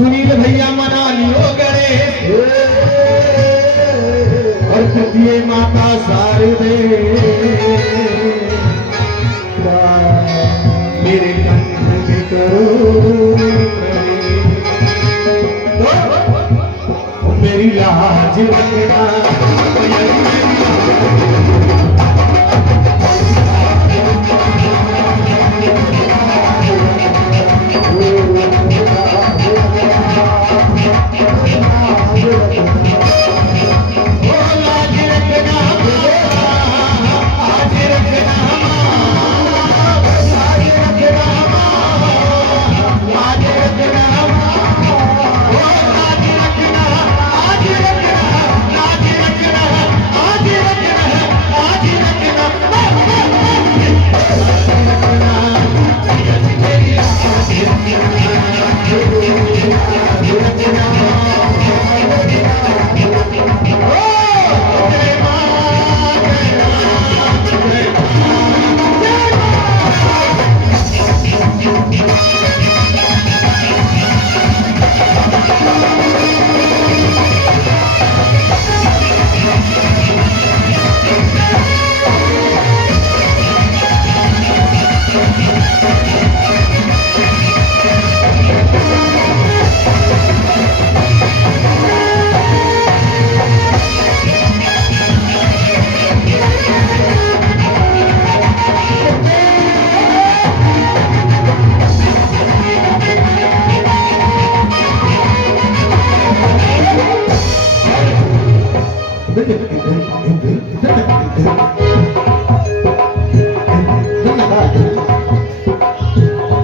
सुनील भैया मना लियो गणेश और तृतीय माता शारदे मेरे कंठ में करो तो मेरी लाज रखना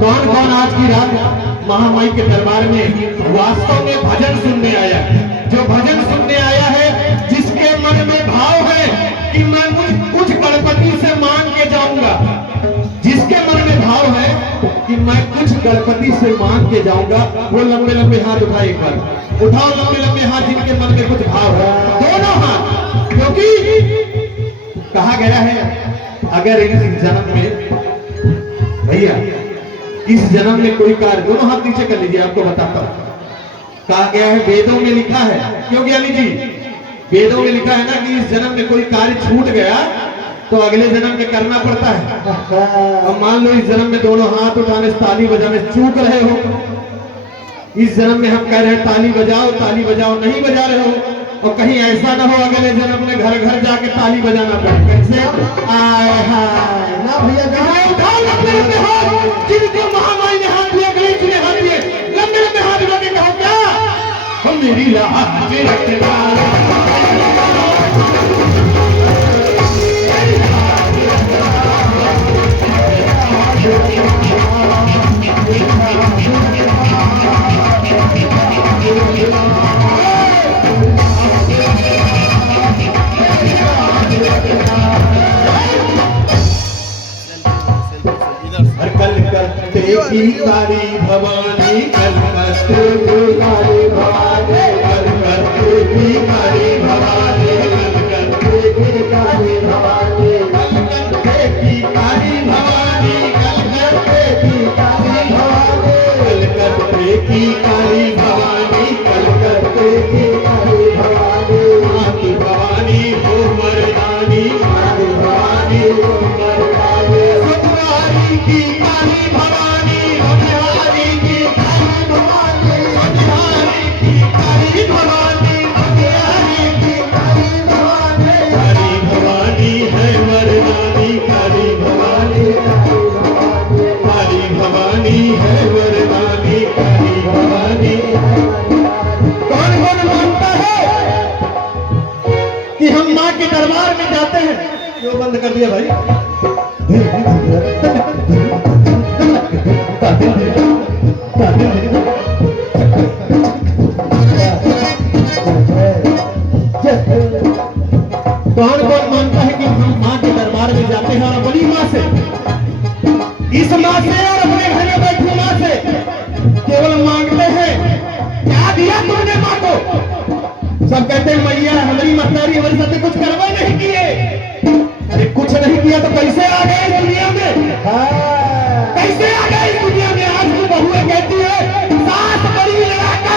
कौन कौन आज की रात महामाई के दरबार में वास्तव में भजन सुनने आया है? जो भजन सुनने आया है, जिसके मन में भाव है कि मैं कुछ गणपति से मांग के जाऊंगा, जिसके मन में भाव है कि मैं कुछ गणपति से मांग के जाऊंगा, वो लंबे लंबे हाथ उठाए एक बार उठाओ, लंबे लंबे हाथ जिनके मन में कुछ भाव है, दोनों हाथ। क्योंकि कहा गया है अगर इस जन्म में भैया इस जन्म में कोई कार्य, दोनों हाथ नीचे कर लीजिए, आपको बताता हूं। कहा गया है, वेदों में लिखा है, क्यों ज्ञानी जी, वेदों में लिखा है ना कि इस जन्म में कोई कार्य छूट गया तो अगले जन्म में करना पड़ता है। अब मान लो इस जन्म में दोनों हाथ उठाने से ताली बजाने चूक रहे हो, इस जन्म में हम कह रहे हैं ताली बजाओ नहीं बजा रहे हो, और कहीं ऐसा ना हो अगले जन्म में घर घर जाके ताली बजाना पड़े, कैसे? आए हाय ना भैया, उठाओ लंबे लंबे हाथ, जिनको महामाई ने हाथ दिया, गणेश ने हाथ दिए, लंबे लंबे हाथ उठा के कहो क्या? हम मेरी लाज रखना, कलकत्ते की कारी भवानी, कलकत्ते की कारी भवानी, कलकत्ते की कारी भवानी, कलकत्ते की कारी भवानी, कलकत्ते की कारी भवानी, कलकत्ते की कारी भवानी, कलकत्ते की कारी भवानी, कलकत्ते की कारी भवानी, माती भवानी हो मर्दानी, माती भवानी हो मर्दानी, सुधारी की काली भवानी, बिहारी की काली भवानी, बिहारी की काली भवानी, बिहारी की काली भवानी, काली भवानी है वरदानी, काली भवानी, काली भवानी है वरदानी, काली भवानी। कौन कौन मानता है कि हम माँ के दरबार में जाते हैं? क्यों बंद कर दिया भाई? कौन कौन मानता है कि हम माँ के दरबार में जाते हैं और बड़ी माँ से, इस माँ से और अपने घर में बैठी माँ से केवल मांगते हैं क्या दिया तुमने माँ को? सब कहते हैं मैया हमारी महतारी हमारे साथ कुछ करवा नहीं किए। अरे कुछ नहीं किया तो कैसे आ गए इस दुनिया में? कैसे आ गए इस दुनिया में? आज की बहुएं कहती है सास बड़ी लड़ाका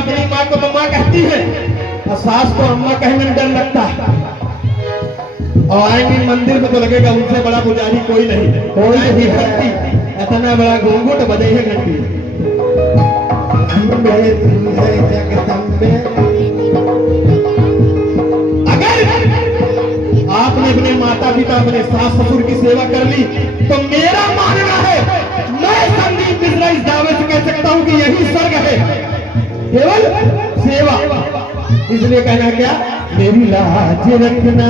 अपनी माँ को तो माँ कहती है और सास को अम्मा कहने में डर लगता है। और आएंगे मंदिर में तो लगेगा उनसे बड़ा पुजारी कोई नहीं, कोई नहीं घंटी इतना बड़ा घूंघट बजे है घंटी। अगर आपने अपने माता पिता अपने सास ससुर की सेवा कर ली तो मेरा मानना है, मैं संदीप मिश्रा इस दावे से कह सकता हूं कि यही स्वर्ग है, केवल सेवा। इसलिए कहना क्या, मेरी लाज रखना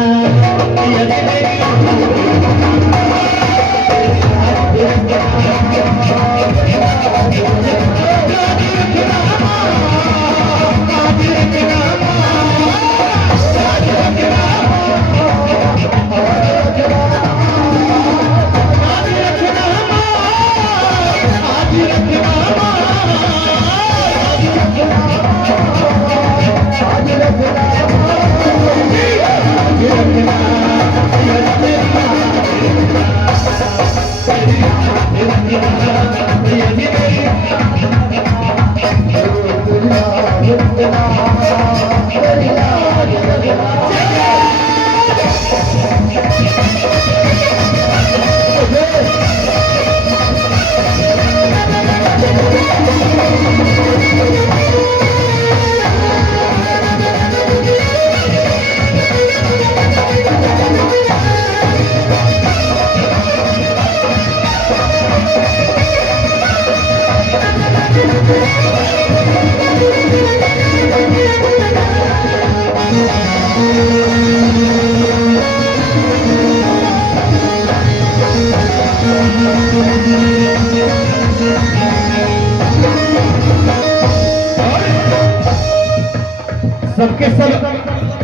सबके सब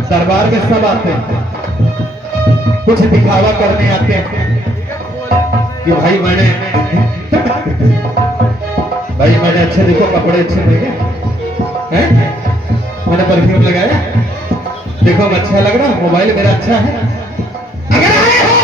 दरबार में सब आते हैं, कुछ दिखावा करने आते हैं कि भाई मैंने अच्छे, देखो कपड़े अच्छे लगे हैं, मैंने परफ्यूम लगाया, देखो मैं अच्छा लग रहा, मोबाइल मेरा अच्छा है। अगर आए हो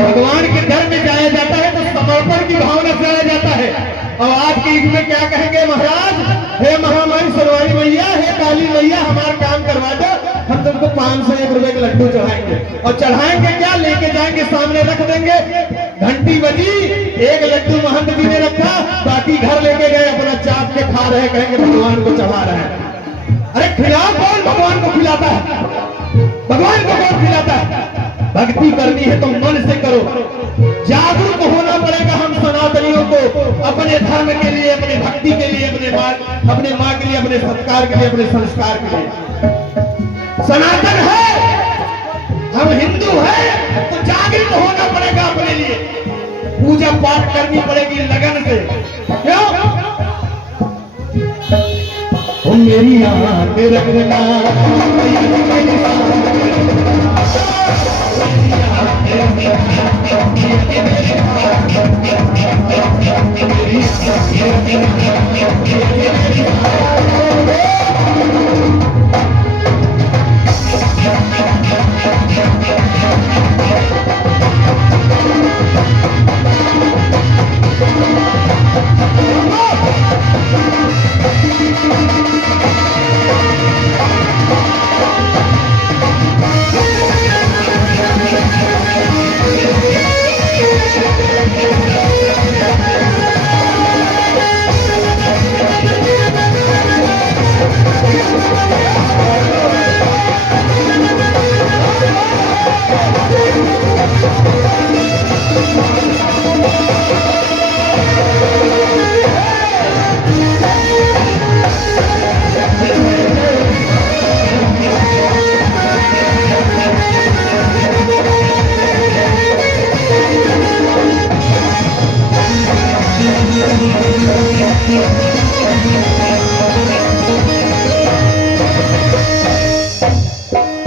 भगवान के घर में जाया जाता है तो समर्पण की भावना से आया जाता है। और आज के युग में क्या कहेंगे, महाराज हे महामाई सरवारी मैया, हे काली मैया, हमारा काम करवा दो, हम तुमको 501 रुपए के लड्डू चढ़ाएंगे। और चढ़ाएंगे क्या, लेके जाएंगे सामने रख देंगे, घंटी बजी, एक लड्डू महंत जी ने रखा, बाकी घर लेके गए अपना चाप के खा रहे, कहेंगे भगवान को चढ़ा रहे हैं। अरे खिलाओ, कौन भगवान को खिलाता है, भगवान को कौन खिलाता है? भक्ति करनी है तो मन से करो, जागरूक होना पड़ेगा हम सनातनियों को, अपने धर्म के लिए, अपने भक्ति के लिए, अपने माँ के लिए, अपने सत्कार के लिए, अपने संस्कार के लिए। सनातन है, हम हिंदू हैं तो जागरूक होना पड़ेगा अपने लिए, पूजा पाठ करनी पड़ेगी लगन से। क्यों? मेरी आंख रखना,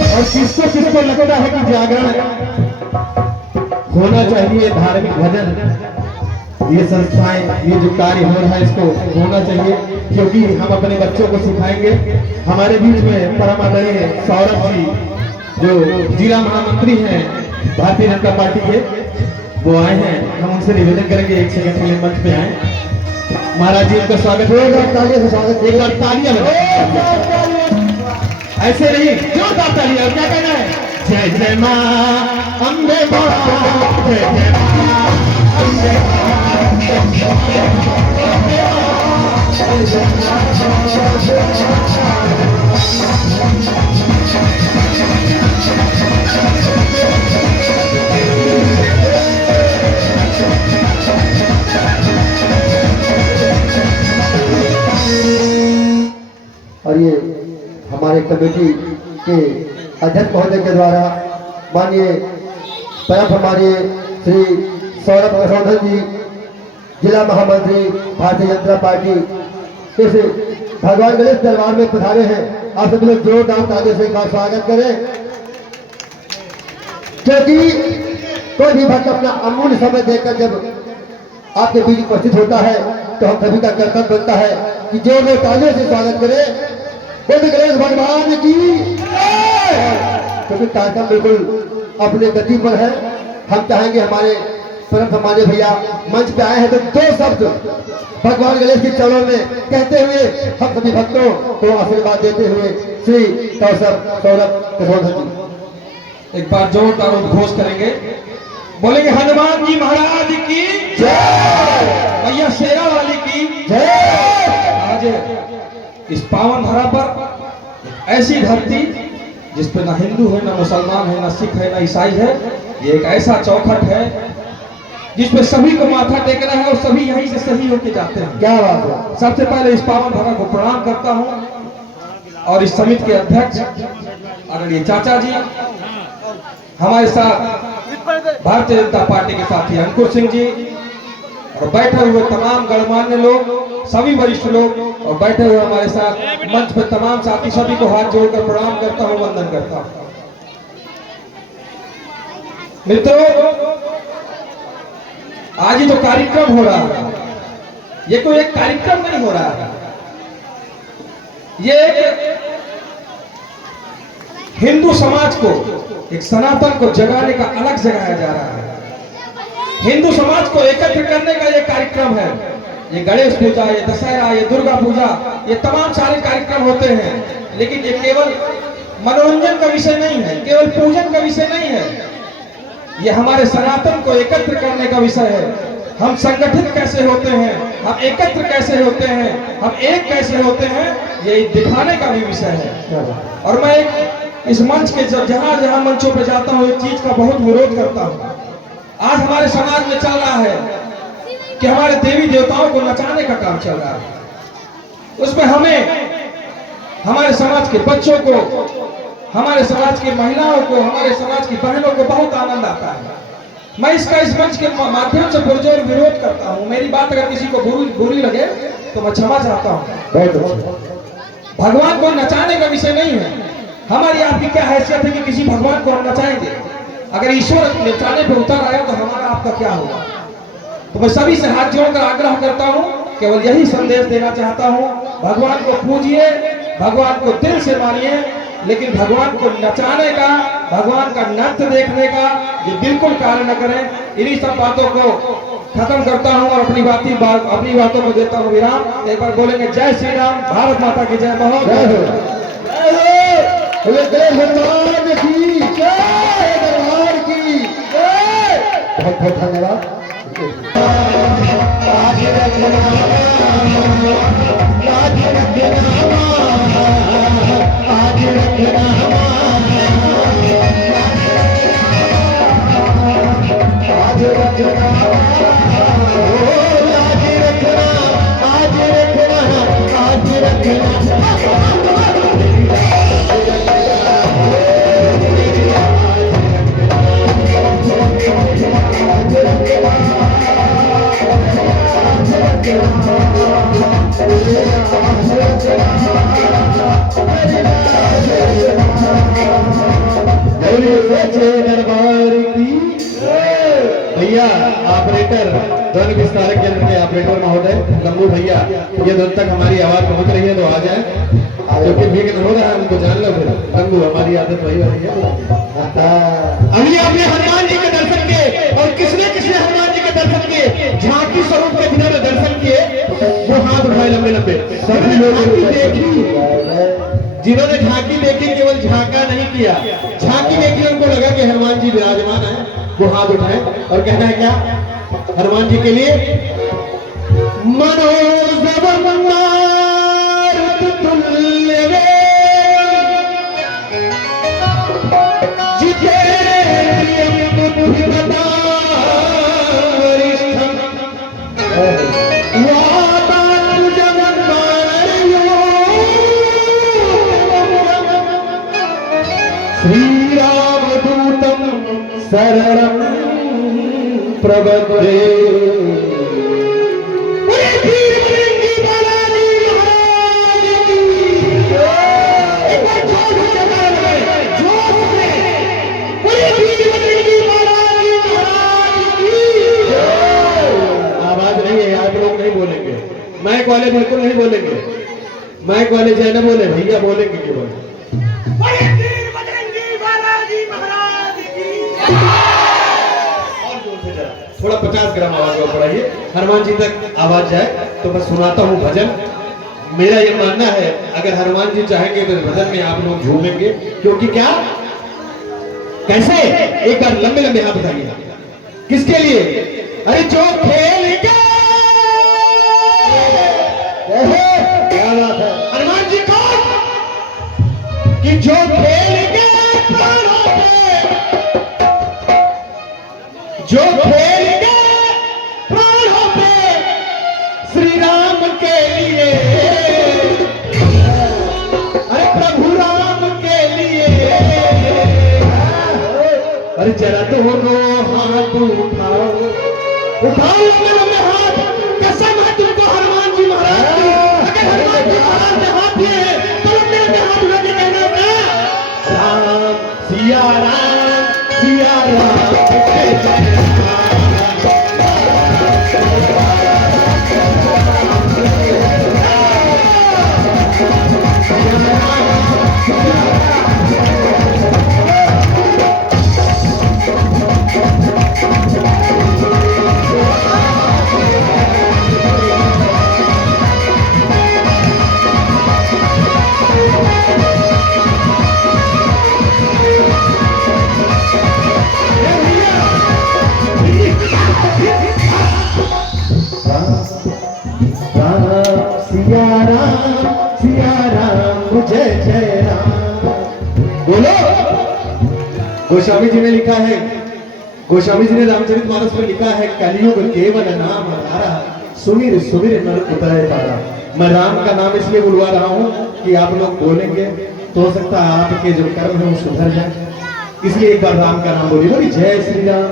और किसको किसको लगता है कि जागरण होना चाहिए, धार्मिक भजन, ये संस्थाएं, ये जो कार्य हो रहा है इसको होना चाहिए, क्योंकि हम अपने बच्चों को सिखाएंगे। हमारे बीच में परम आदरणीय सौरभ जी जो जिला महामंत्री हैं भारतीय जनता पार्टी के, वो आए हैं, हम उनसे निवेदन करेंगे एक सेकंड के लिए मंच पे आए। महाराज जी का स्वागत है। तालियों से स्वागत। एक बार तालियां ऐसे नहीं, जोरदार तालियां। क्या कहना है? जय जय मां अम्बे मां, जय जय मां अम्बे मां, जय जय और ये हमारे कमेटी के अध्यक्ष महोदय के द्वारा माननीय परम हमारे श्री सौरभ प्रसाद जी, जिला महामंत्री भारतीय जनता पार्टी, इस भगवान गणेश दरबार में पधारे हैं। आप सभी लोग जोरदार तालियों से इनका स्वागत करें, क्योंकि कोई भी भक्त अपना अमूल्य समय देकर जब आपके बीच उपस्थित होता है तो हम सभी का कर्तव्य बनता है कि जोरदार तालियों से स्वागत करें। बोल गणेश भगवान की, क्योंकि कार्यक्रम बिल्कुल अपने गति पर है। हम चाहेंगे हमारे परम सम्मानीय भैया मंच पे आए हैं तो दो शब्द भगवान गणेश के चरणों में कहते हुए हम सभी भक्तों को आशीर्वाद देते हुए श्री सौरभ कसौंधर जी एक बार जोरदार उद्घोष करेंगे, बोलेंगे हनुमान जी महाराज की जय, भैया शेरा वाली की जय। आज इस पावन धरा पर ऐसी धरती जिस पे ना हिंदू है, ना मुसलमान है, ना सिख है, ना ईसाई है, ये एक ऐसा चौखट है जिसपे सभी को माथा टेकना है और सभी यहीं से सही होके जाते हैं। क्या बात है। सबसे पहले इस पावन धरा को प्रणाम करता हूं और इस समिति के अध्यक्ष आदरणीय चाचा जी, हमारे साथ भारतीय जनता पार्टी के साथी अंकुर सिंह जी, और बैठे हुए तमाम गणमान्य लोग, सभी वरिष्ठ लोग, और बैठे हुए हमारे साथ मंच पर तमाम साथी, सभी को हाथ जोड़कर प्रणाम करता हूं, वंदन करता हूं। मित्रों, आज ही तो कार्यक्रम हो रहा है, ये कोई एक कार्यक्रम नहीं हो रहा है, ये हिंदू समाज को, एक सनातन को जगाने का अलग जगाया जा रहा है। हिंदू समाज को एकत्र करने का ये कार्यक्रम है। ये गणेश पूजा, ये दशहरा, ये दुर्गा पूजा, ये तमाम सारे कार्यक्रम होते हैं, लेकिन ये केवल मनोरंजन का विषय नहीं है, केवल पूजन का विषय नहीं है। ये हमारे सनातन को एकत्र करने का विषय है। हम संगठित कैसे होते हैं, हम एकत्र कैसे होते हैं, हम एक कैसे होते हैं, ये दिखाने का भी विषय है। और मैं इस मंच के जहां जहां मंचों पर जाता हूं, एक चीज का बहुत विरोध करता हूं। आज हमारे समाज में चल रहा है कि हमारे देवी देवताओं को नचाने का काम चल रहा है। उसमें हमें, हमारे समाज के बच्चों को, हमारे समाज की महिलाओं को, हमारे समाज की बहनों को बहुत आनंद आता है। मैं इसका इस मंच के माध्यम से पुरजोर विरोध करता हूं। मेरी बात अगर किसी को बुरी लगे तो मैं क्षमा चाहता हूं। भगवान को नचाने का विषय नहीं है। हमारी आपकी क्या हैसियत है कि किसी भगवान को हम नचाएंगे? अगर ईश्वर नचाने पर उतर आया तो हमारा आपका क्या होगा? तो मैं सभी से हाथ जोड़कर आग्रह करता हूं, केवल यही संदेश देना चाहता हूं, भगवान को पूजिए, भगवान को दिल से मानिए, लेकिन भगवान को नचाने का, भगवान का नृत्य देखने का ये बिल्कुल कार्य न करें। इन्हीं सब बातों को खत्म करता हूं और अपनी बातों को देता हूं विराम। एक बार बोलेंगे जय श्री राम, भारत माता की जय, बहुत भगवान की जय, भगवान की जय। बहुत बहुत धन्यवाद। भैया ऑपरेटर, ध्वनि विस्तारक केंद्र के ऑपरेटर महोदय लंबू भैया, ये जब तक हमारी आवाज पहुंच रही है तो आ जाए, क्योंकि विघ्न हो रहा है, उनको जान लो। फिर लंबू, हमारी आदत वही हो रही है। अभी आपने हनुमान जी के दर्शन किए, और किसने किसने हनुमान जी के दर्शन किए? झांकी स्वरूप के जिन्होंने दर्शन किए सभी लोग जिन्होंने झांकी देखी केवल झांका नहीं किया, झांकी देखी उनको लगा कि हनुमान जी विराजमान है, वो हाथ उठाए और कहना है क्या हनुमान जी के लिए, श्रीरामदूतम शरणं प्रबद्धे। आवाज नहीं है, आप लोग नहीं बोलेंगे, माइक वाले बिल्कुल नहीं बोलेंगे, माइक वाले जैन बोले भैया बोलेंगे केवल। थोड़ा 50 ग्राम आवाज में बढ़ाइए, हनुमान जी तक आवाज जाए तो मैं सुनाता हूँ भजन। मेरा ये मानना है अगर हनुमान जी चाहेंगे तो भजन में आप लोग झूमेंगे, क्योंकि क्या कैसे, एक बार लंबे लंबे हाथ उठाइए, किसके लिए, अरे जो खेल के हनुमान जी कौन कि जो खेल के प्राणों पे, जो खेल के प्राणों पे श्री राम के लिए, अरे प्रभु राम के लिए, अरे जरा दोनों हाथ उठाओ, उठाओ लंबे हाथ, कसम है तुमको हनुमान जी महाराज की, अगर हनुमान जी महाराज ने हाथ दिए तो लंबे हाथ उठा के कहना क्या, राम सिया राम सिया राम जय जय जय जय राम। बोलो, गोस्वामी जी ने लिखा है, गोस्वामी जी ने रामचरितमानस में लिखा है, कलयुग केवल नाम हमारा, सुमिर सुमिर नर उतरे पारा। मैं राम का नाम इसलिए बुलवा रहा हूँ कि आप लोग बोलेंगे तो हो सकता है आपके जो कर्म है वो सुधर जाए, इसलिए एक बार राम का नाम बोलिए, बोली जय श्री राम।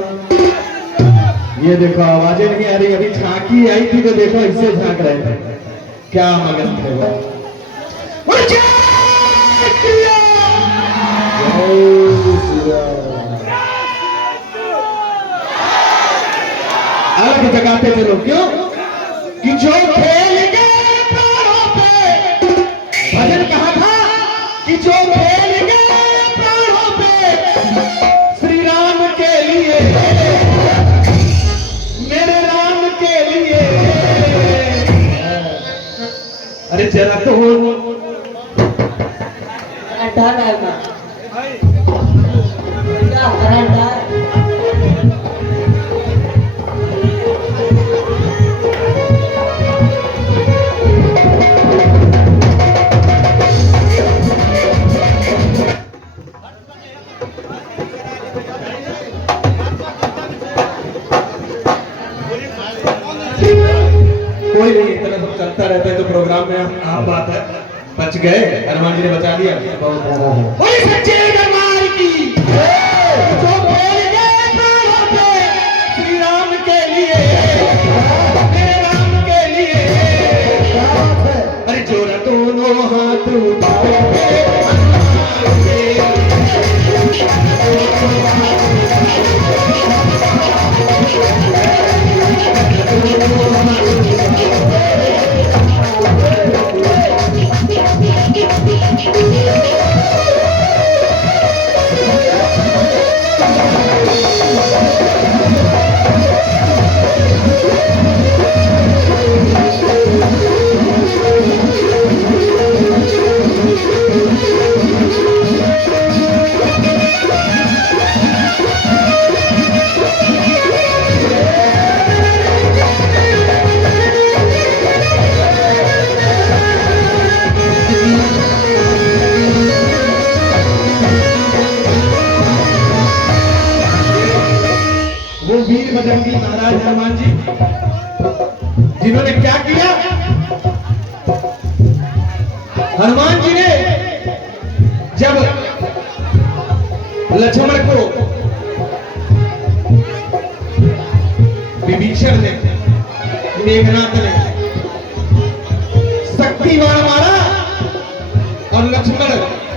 ये देखो आवाजें नहीं आ रही, अभी झांकी आई थी तो देखो इससे झांक रहे थे, क्या मगन थे वो। अलग जगाते चलो, क्यों कि जो खेल के प्राणों पे, भजन कहा था कि जो खेल के प्राणों पे श्री राम के लिए, मेरे राम के लिए, अरे जरा तो कोई नहीं, इतना सब चलता रहता है तो प्रोग्राम में आम बात है, बच गए, हनुमान जी ने बचा लिया, कोई सच्चे दरबार की, जो बोल गए प्राणों पे श्री राम के लिए, मेरे राम के लिए, अरे जोरा दोनों हाथ उठाओ, वो वीर बजरंगी महाराज हनुमान जी जिन्होंने क्या किया, हनुमान जी ने जब लक्ष्मण को विभीषण ने, मेघनाथ ने शक्तिमान मारा और लक्ष्मण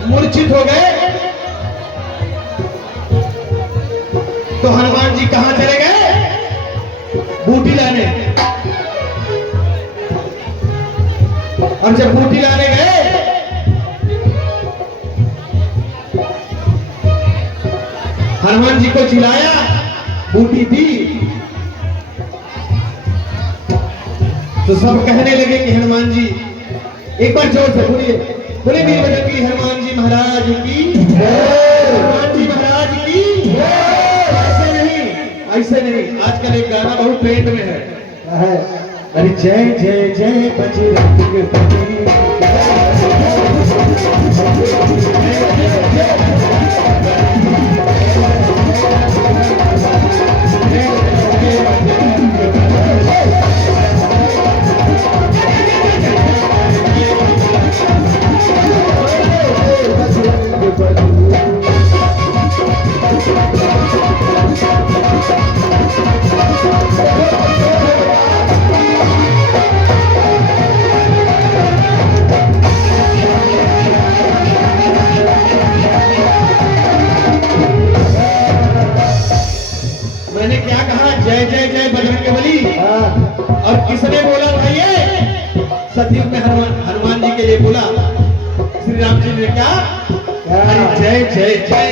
मूर्छित हो गए, तो हनुमान जी कहां चले गए, बूटी लाने। और जब बूटी लाने गए हनुमान जी को चिल्लाया, बूटी दी तो सब कहने लगे कि हनुमान जी, एक बार जोर से बोलिए, बोले वीर बजरंगी हनुमान जी महाराज की, हनुमान जी महाराज की। ऐसे नहीं, आजकल एक गाना बहुत ट्रेंड में है, अरे जय जय जय बजरंग बली। मैंने क्या कहा, जय जय जय बजरंग बली, और किसने बोला भाई, ये सतयुग में हनुमान जी के लिए बोला। श्री राम जी ने क्या, जय जय जय।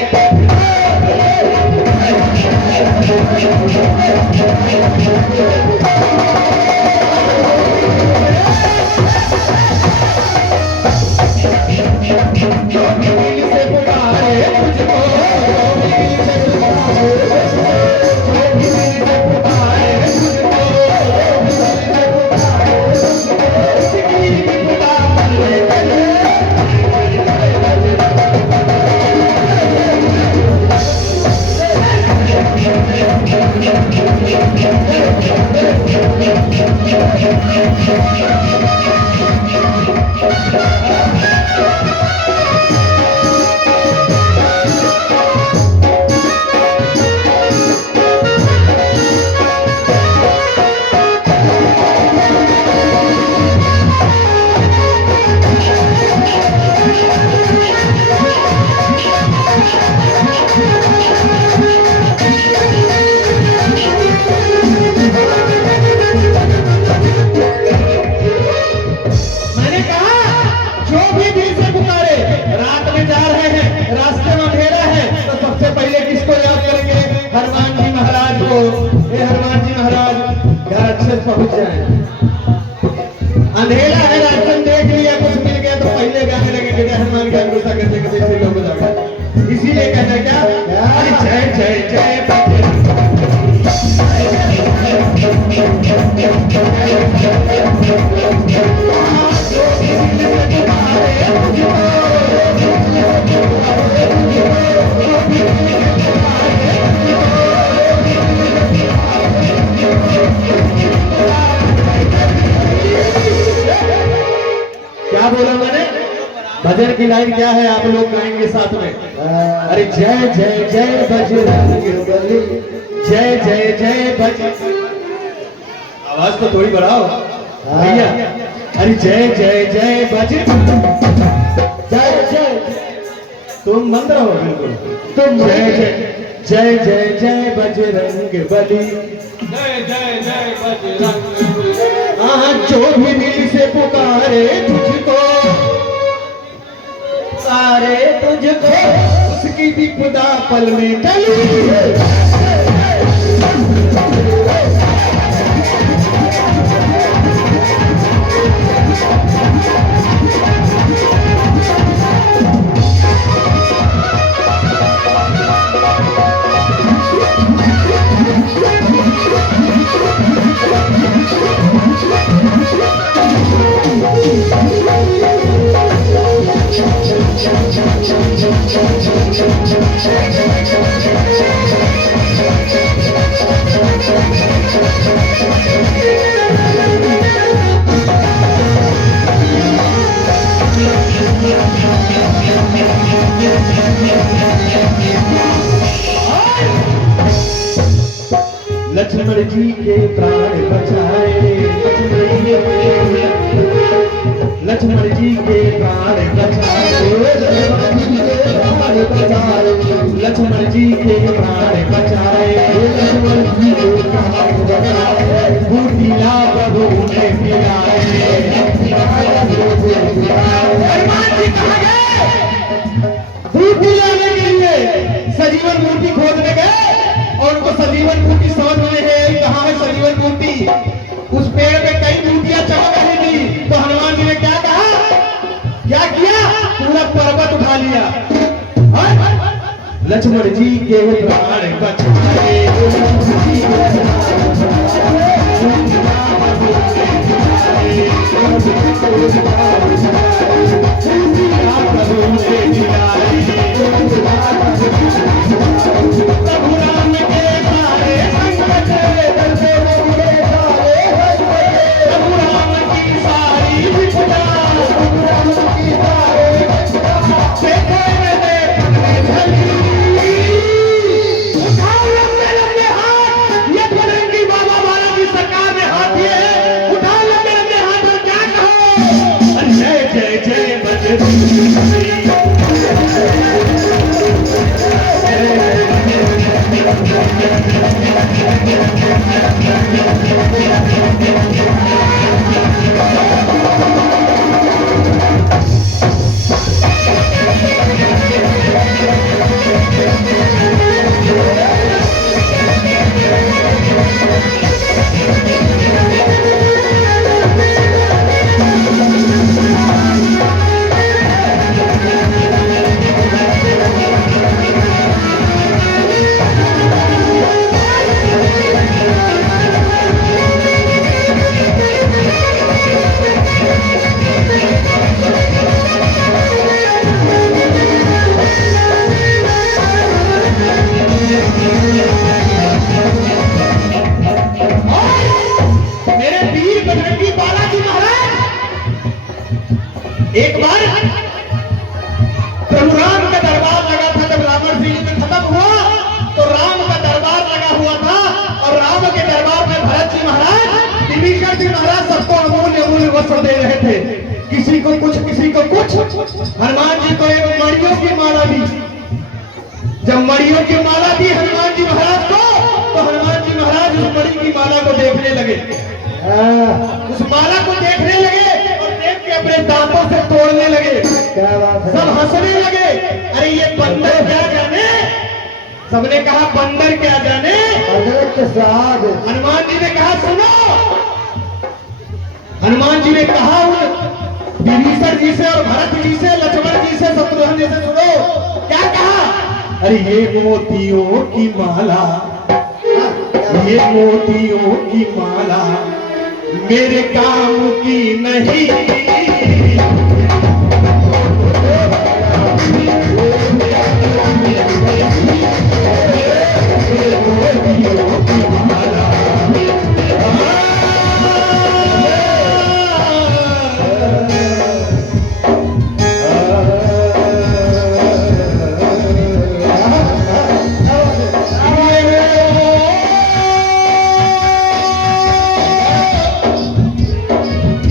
पहुंच जाए, अंधेरा है, रास्ते देख लिया, कुछ मिल गया तो पहले गाने लगे कि हनुमान का गुस्सा करते करते इसी लोग जाएगा। इसीलिए कहते हैं क्या, जय जय जय क्या बोला मैंने, भजन की लाइन क्या है, आप लोग गाएंगे साथ में, अरे जय जय जय बजरंग बली, जय जय जय बजरंग, आवाज तो थोड़ी बढ़ाओ भैया, अरे जय जय जय बजरंग, जय जय, तुम मंद रहो बिल्कुल, तुम जय जय जय जय जय बजरंग बली, जय जय जय बजरंग, जो भी दिल से पुकारे तुझको, पुकारे तुझको, उसकी भी खुदा पल में टली। लक्ष्मण जी के प्राण बचाए, लक्ष्मण जी के प्राण बचाए, लक्ष्मण जी के प्राण बचाए, बूटीला प्रभु ने पिलाए। हनुमान जी कहाँ गए? बूटी लाने के लिए सजीवन बूटी खोदने गए और उनको सजीवन बूटी समझ में है कहाँ है सजीवन बूटी। उस पेड़ पे कई बूटियां चमक रही थी तो हनुमान जी ने क्या कहा, क्या किया, पूरा पर्वत उठा लिया। लक्ष्मण जी के प्राण बचाए, प्रभु राम के सारे संकट, प्रभु राम की सारी विपदा, देखो मैंने पकड़े धरी। उठाओ लंबे लंबे हाथ, ये बजरंगी बाबा बालाजी सरकार ने हाथ दिए हैं, उठाओ लंबे लंबे हाथ और क्या कहो, जय जय जय बजरंगी। एक बार प्रभु राम का दरबार लगा था, जब रावण जी युद्ध खत्म हुआ तो राम का दरबार लगा हुआ था और राम के दरबार में भरत जी महाराज, विभीषण जी महाराज सबको अमूल्य अमूल्य वस्त्र दे रहे थे, किसी को कुछ किसी को कुछ। हनुमान जी को एक मणियों की माला दी। जब मणियों की माला दी हनुमान जी महाराज को तो हनुमान जी महाराज उस मणि की माला को देखने लगे, उस माला को देखने लगे और देख के अपने दांतों से तोड़ने लगे। क्या बात है? सब हंसने लगे, अरे ये बंदर क्या जाने, सबने कहा बंदर क्या जाने। अदरक के स्वाद। हनुमान जी ने कहा सुनो, हनुमान जी ने कहा उन विभीषण जी से और भरत जी से, लक्ष्मण जी से, शत्रुघ्न जी से, सुनो क्या कहा, अरे ये मोतियों की माला, ये मोतियों की माला मेरे काम की नहीं।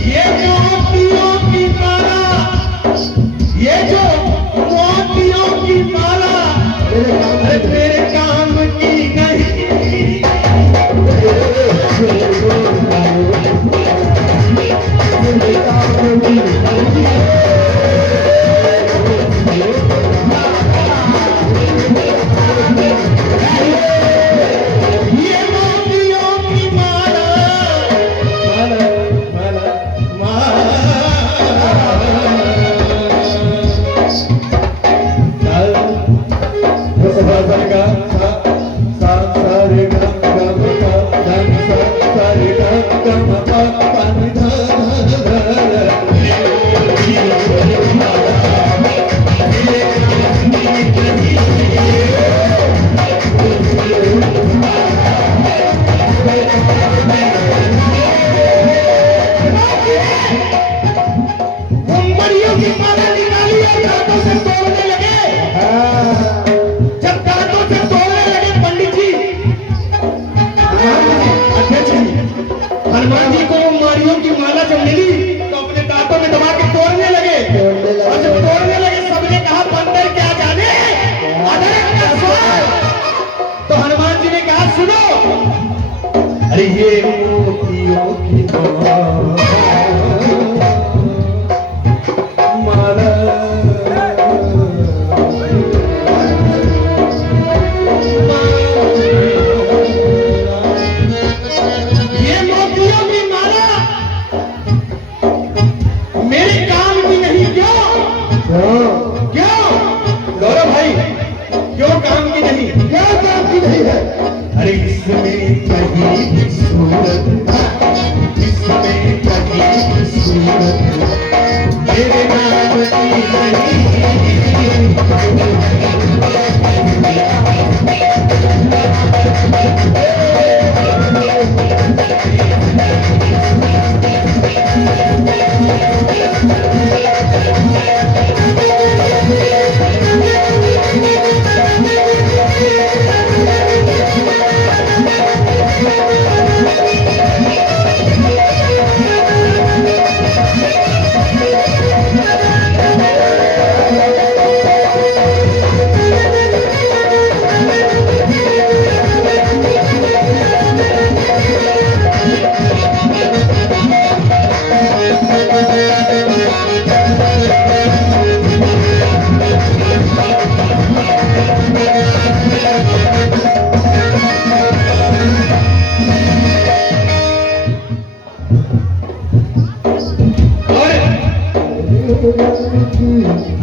ये मोतियों अरे ये मोतियों की माला ये मोतियों की माला मेरे काम की नहीं क्यों? क्यों गौरव भाई, क्यों काम की नहीं? क्या काम की नहीं है? अरे इसमें कहीं भी सूरत, इसमें कहीं भी सूरत मेरे नाम की नहीं।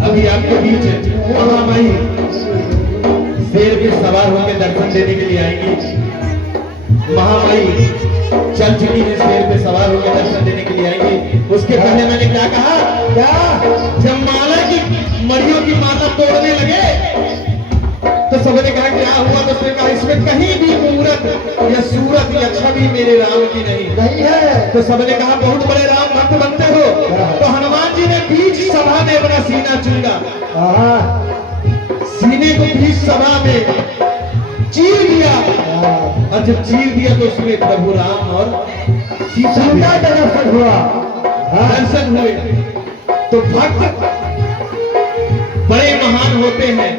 अभी आपके बीच महामाई शेर पे सवार होकर दर्शन देने के लिए आएंगी। महामाई चल चुकी है, शेर पे सवार होकर दर्शन देने के लिए आएंगी। उसके पहले मैंने क्या कहा? क्या? जब माला की मड़ियों की माता तोड़ने लगे तो सबने कहा क्या हुआ? तो उसने कहा इसमें कहीं भी मूरत या सूरत या छवि मेरे राम की नहीं है। तो सबने कहा बहुत बड़े राम भक्त बनते हो। तो हनुमान जी ने बीच सभा में अपना सीना चूंगा, सीने को बीच सभा में चीर दिया, और जब चीर दिया तो उसमें प्रभु राम और सीता का दर्शन हुआ। दर्शन हुए तो भक्त बड़े महान होते हैं।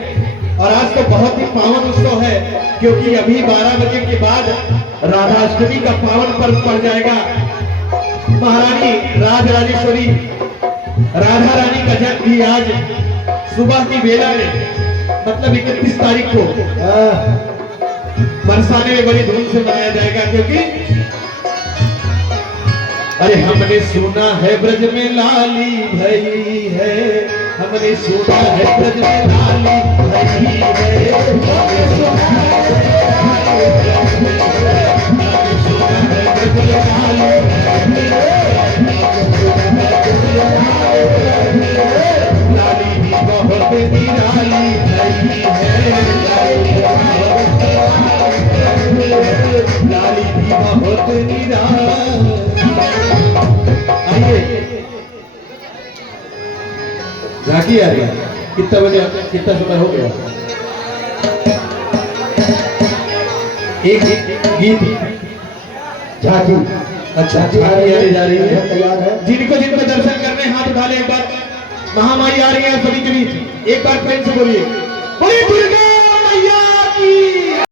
और आज तो बहुत ही पावन उत्सव है, क्योंकि अभी 12 बजे के बाद राधाष्टमी का पावन पर्व पड़ जाएगा। महारानी राजराजेश्वरी राधा रानी का जन्म भी आज सुबह की बेला में, मतलब 31 तारीख को बरसाने में बड़ी धूम से मनाया जाएगा। क्योंकि अरे हमने सुना है ब्रज में लाली भई है, हमने सुना है ब्रज में लाली भई है, हमने सुना है ब्रज में लाली भई है, हमने सुना है ब्रज में लाली भई है, लाली भी बहुत निराली भई है, लाली भी बहुत निराली। आइए झांकी आ रही है। कितना बजे, कितना समय हो गया? एक गीत झांकी। अच्छा, झांकी आने जा रही है। तैयार है। जिनको जिनको दर्शन करने हाथ उठा ले। एक बार महामाई आ रही है सभी के बीच, एक बार प्रेम से बोलिए बोलिए दुर्गा